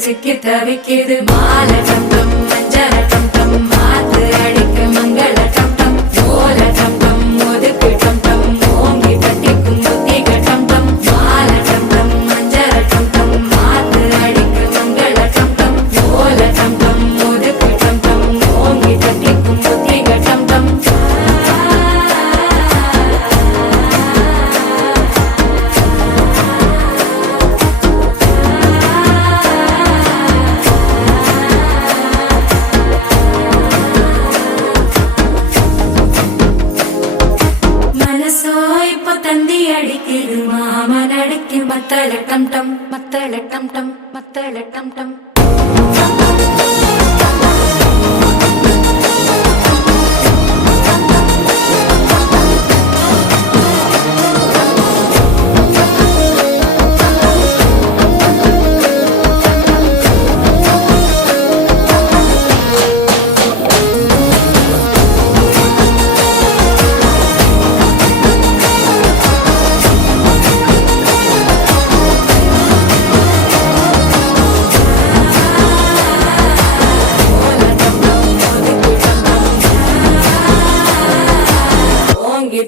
சிக்கி தவிக்குது மால டம் டம் மஞ்சள டம் டம் மாத்து அடிக்க மங்கள டம் டம் ஓல டம் டம் ஒதுக்கு டம் டம் ஓங்கி தட்டிக்கும் முத்திக டம் டம் மால டம் டம் மஞ்சள டம் டம் மாத்து அடிக்க மங்கள டம் டம் ஓல டம் டம் ஒதுக்கு டம் டம் ஓங்கி தட்டிக்கும் முத்திக டம் டம் தந்தி அடிக்குது மாமன் அடிக்கு மத்தள டம் டம் மத்தள டம் டம் மத்தள டம் டம்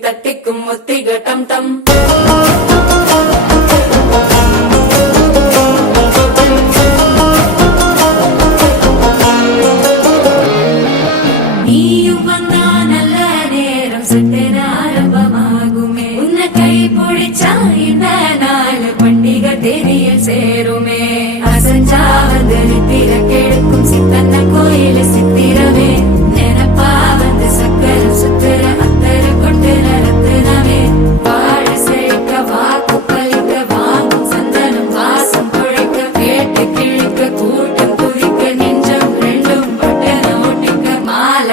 தட்டிக்கும் முத்திக டம் டம் நீயும் வந்தா நல்ல நேரம் சட்டென ஆரம்பமாகுமே உன்னை கை பிடிச்சா இந்த நாள் பண்டிகை தேனியில் சேருமே அசஞ்சா வந்து நித்திர கெடுக்கும் சித்தன்ன கோயில சித்திரமே நினைப்பா வந்து சக்கர சுத்திர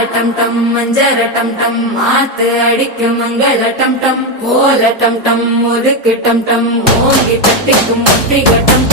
டம் டம் மஞ்சர டம் டம் மாத்து அடிக்க மங்கள டம் டம் ஓல டம் டம் ஒதுக்கு டம் டம் ஓங்கி தட்டிக்கும் முத்திக டம்